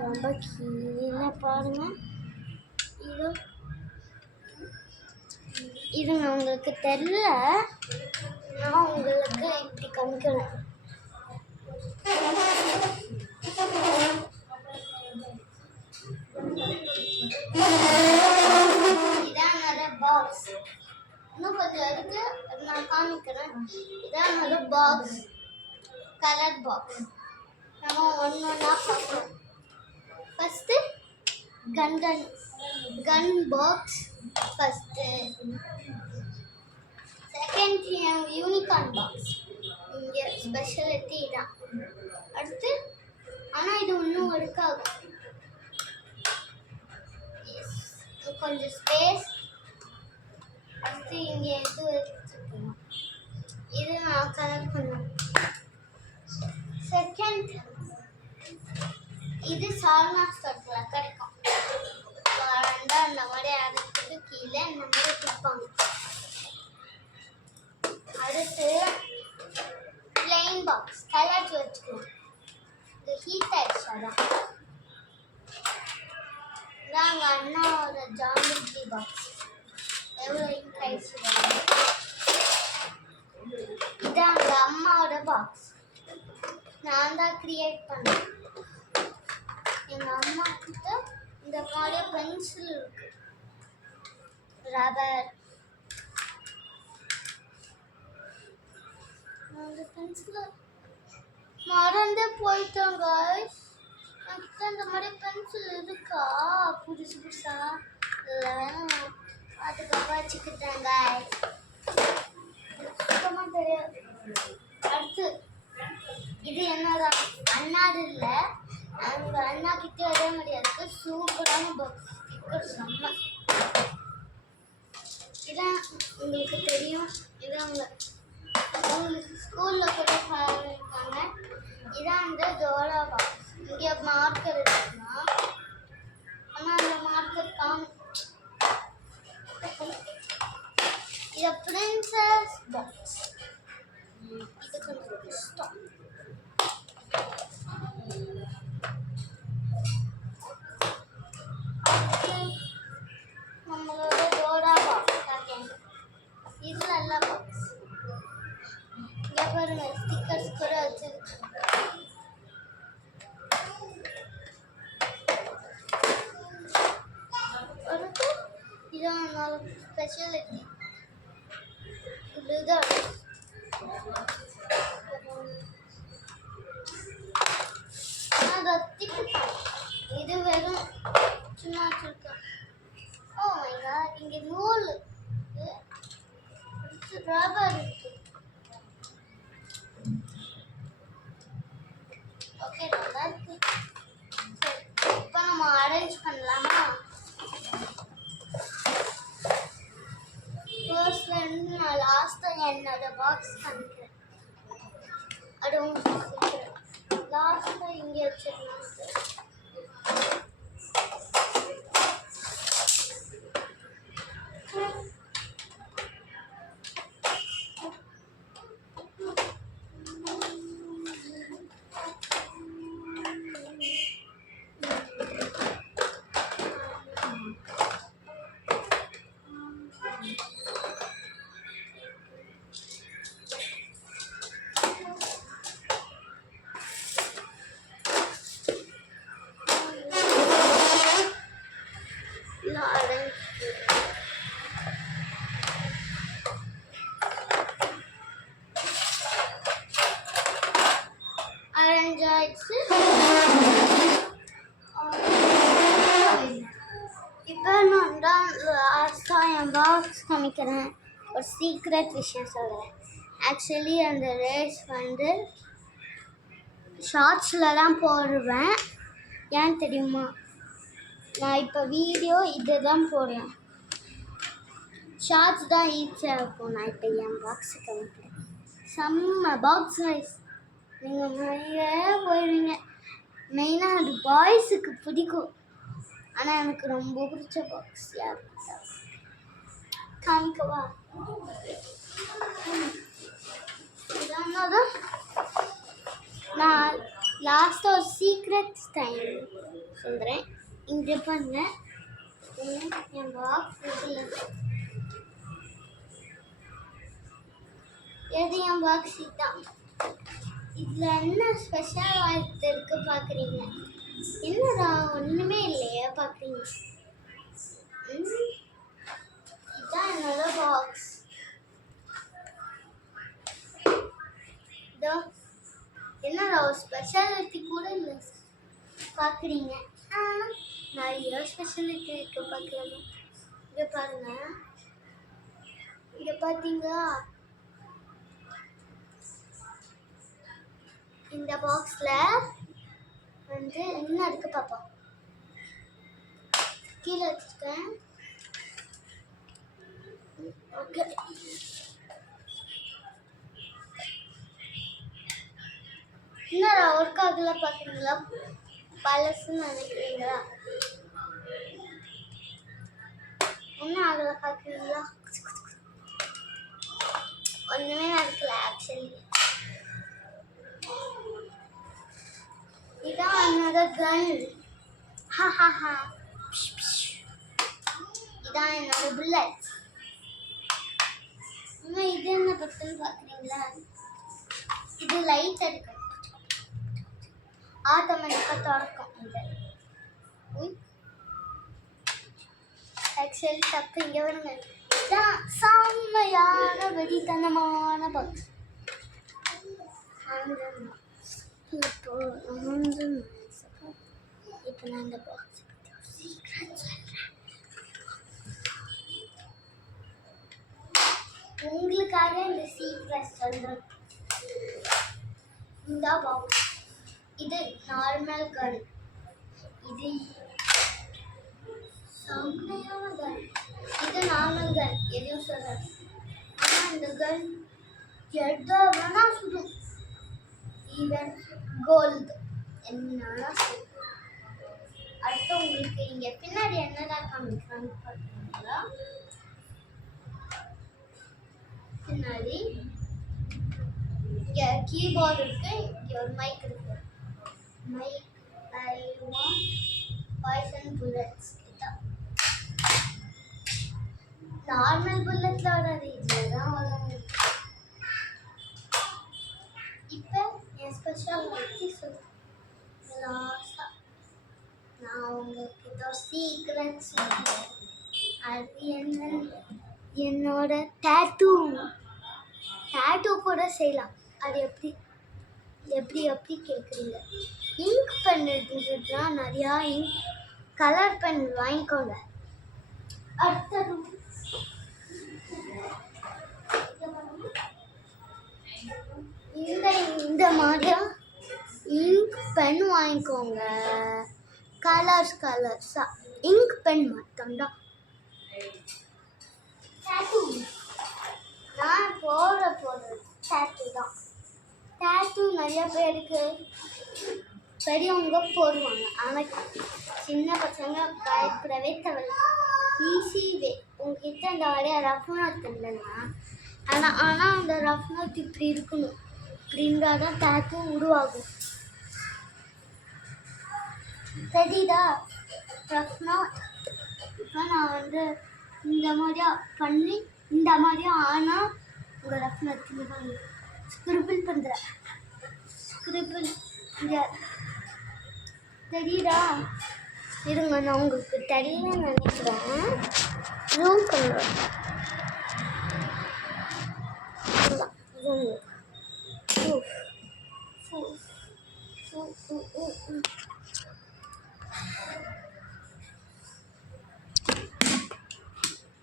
ரொம்ப கீழே பாருங்க. இது நான் உங்களுக்கு தெரியல, நான் உங்களுக்கு இப்படி காமிக்கிறேன். இதான் நிறைய பாக்ஸ், இன்னும் கொஞ்சம் இருக்கு, நான் காமிக்கிறேன். இதான் நிறைய பாக்ஸ், கலர் பாக்ஸ். நம்ம ஒன்றா பார்க்கலாம். First gun box first. Second unicorn box, இங்கே ஸ்பெஷாலிட்டி தான். அடுத்து ஆனால் இது இன்னும் ஒர்க் ஆகும், கொஞ்சம் ஸ்பேஸ். அடுத்து இங்கே எது வச்சுக்கணும், இது நான் கனெக்ட் பண்ணுவேன். செகண்ட் இது சால்னா ஸ்டோரில் கிடைக்கும். ரெண்டா அந்த மாதிரி அரைச்சிட்டு கீழே இந்த மாதிரி கொடுப்பாங்க. அடுத்து பிளெயின் பாக்ஸ் கலர்ஸ் வச்சுக்கலாம். இது ஹீட் ஆயிடுச்சு, அதான் இதாங்க அண்ணாவோட ஜாமெட்ரி பாக்ஸ். எவ்வளோ ஹீட் ஆயிடுச்சு. இதான் அந்த அம்மாவோட பாக்ஸ், நான் தான் கிரியேட் பண்ணேன். எங்கள் அம்மா கிட்ட இந்த மாதிரி பென்சில் இருக்கு, ரப்பர். அந்த பென்சில் மறந்து போயிட்டோம் guys. என்கிட்ட இந்த மாதிரி பென்சில் இருக்கா புதுசு புதுசா? இல்லை, அதுக்கப்புறம் வச்சுக்கிட்டேன் guys, சுத்தமாக தெரியாது. அடுத்து இது என்னோட அண்ணாது இல்லை, அவங்க அண்ணா கிட்டே அதே மாதிரி இருக்கு. சூப்பரான பாக்ஸ், ஸ்டிக்கர் செம்ம. இதான் உங்களுக்கு தெரியும், இதான் உங்களுக்கு ஸ்கூலில் கூட இருக்காங்க. இதான் அந்த ஜோலா பாக்ஸ். இங்கே மார்க்கர் இருக்குன்னா, ஆனால் அந்த மார்க்கர் இதை பிரின்சஸ் பாக்ஸ். இது கொஞ்சம் கஷ்டம். நம்மளோட டோரா பாக்ஸ், இது நல்ல பாக்ஸ். இங்கே பாருங்க, ஸ்டிக்கர்ஸ் கூட வச்சிருக்கு. இதான் என்னோட ஸ்பெஷாலிட்டி. இதுதான் இது வெறும் சும்மா வச்சிருக்கேன். ஓ மை காட், இங்கே நூல் இருக்கு, ரப்பர் இருக்கு. ஓகே, நல்லா இருக்கு. சரி, இப்போ நம்ம அரேஞ்ச் பண்ணலாமா? ஃபர்ஸ்ட்லேருந்து நான் லாஸ்ட்டாக என்னோட பாக்ஸ் காமிக்கிறேன். அது உங்களுக்கு லாஸ்ட்டாக இங்கே வச்சிருந்தேன். இப்போ நான் தான் லாஸ்ட்டாக என் பாக்ஸ் காமிக்கிறேன். ஒரு சீக்ரெட் விஷயம் சொல்கிறேன். ஆக்சுவலி அந்த ரேஸ் வந்து ஷார்ட்ஸில் தான் போடுவேன். ஏன் தெரியுமா? நான் இப்போ வீடியோ இது தான் போடுறேன், ஷார்ட்ஸ் தான் ஈஸியாக இருக்கும். நான் இப்போ என் பாக்ஸு காமிக்கிறேன். செம்ம பாக்ஸ் வைஸ், நீங்கள் நிறைய போயிடுவீங்க. மெயினாக அது பாய்ஸுக்கு பிடிக்கும், ஆனால் எனக்கு ரொம்ப பிடிச்ச பாக்ஸ் யார் காமிக்கவா? இதான் நான் லாஸ்ட்டாக ஒரு சீக்ரெட் டைம் சொல்கிறேன். இங்கே பண்ண என் பாக்ஸ் இதில் எது என் பாக்ஸ் தான். இதில் என்ன ஸ்பெஷல் வாய்ப்பு இருக்குது பார்க்குறீங்க? என்னடா ஒன்றுமே இல்லையா பார்க்குறீங்க? இதுதான் என்னோட பாக்ஸ். இதோ என்னடா ஒரு ஸ்பெஷாலிட்டி கூட இல்லை பார்க்குறீங்க. நிறைய ஸ்பெஷாலிட்டி இருக்கு பார்க்குறீங்க. இங்கே பாருங்க, இங்கே பார்த்தீங்களா? இந்த பாக்ஸில் வந்து என்ன இருக்கு பார்ப்போம். கீழே வச்சுருக்கேன். ஓகே, என்னடா ஒர்க் ஆகல பார்க்குறீங்களா? பழசுன்னு நினைக்கிறீங்களா? என்ன ஆகல பார்க்குறீங்களா? ஒன்றுமே நடக்கல ஆக்சுவலி. இதான் என்னோட கன். ஹஹஹா. இதான் என்னோட புல்லட். இன்னும் இது என்ன பட்டுன்னு பார்க்குறீங்களா? இது லைட் எடுக்கும், ஆட்டோமேட்டிக்காக திறக்கும். இது ஆக்சுவலி தப்பு. இங்கே வருங்க, இதுதான் செம்மையான வெடித்தனமான பாக்ஸ். இப்போ நான் இந்த பாக்ஸ் பற்றி ஒரு சீக்ரெட் சொல்கிறேன். உங்களுக்காக இந்த சீக்ரெட் சொல்கிறேன். இந்த பாக்ஸ் இது நார்மல் கன். இது செம்மையான கன். இது நார்மல் கன், எதையும் சொல்கிறேன். ஆனால் இந்த கன் எதை வேணால் சுடும். ஈவன் கோல்டு என்னன்னா சுடும். அடுத்து உங்களுக்கு இங்கே பின்னாடி என்னதான் காமிக்கிறான்னு பார்த்தீங்களா? பின்னாடி இங்கே கீபோர்டு இருக்கு, இங்கே ஒரு மைக் இருக்கு. Mic I want poison bullets. Normal புல்லட்ல வராது, இதில் தான் வரும். இப்போ என் ஸ்பெஷல் பற்றி லாஸ்ட்டாக நான் உங்கள்கிட்ட சீக்ரெட் சொல்கிறேன். அது என்ன? என்னோட டேட்டூ கூட செய்யலாம். அது எப்படி எப்படி எப்படி கேட்குறீங்க? இங்க் பென் இருந்துச்சுன்னா நிறையா கலர் பென் வாங்கிக்கோங்க. அடுத்தது இந்த மாதிரியா இங்க் பென் வாங்கிக்கோங்க. கலர்ஸா இங்க் பென் மட்டும்தான். டேட்டூ நான் போடுறது டேட்டூ தான். டேட்டூ நிறைய பேருக்கு பெரியவங்க போடுவாங்க, ஆனால் சின்ன பசங்க பயப்படவே தேவையில்லை. Easy way. உங்ககிட்ட இந்த வரைய ரஃப் நோட் இல்லைன்னா ஆனால் அந்த ரஃப் நோட் இப்படி இருக்கணும். இப்படி இருந்தால் தான் டேட்டூ உருவாகும். தெரியுதா? Rough note. இப்போ நான் வந்து இந்த மாதிரியா பண்ணி இந்த மாதிரியா ஆனால் உங்கள் ரஃப் நோட் ஸ்கிரிபிள் பண்ணுறேன். ஸ்கிரிபிள் இங்கே தெரியுதா? இருங்க, நான் உங்களுக்கு தெரியலன்னு நினைக்கிறேன். ஜூம் பண்ணுறேன். ஜூம்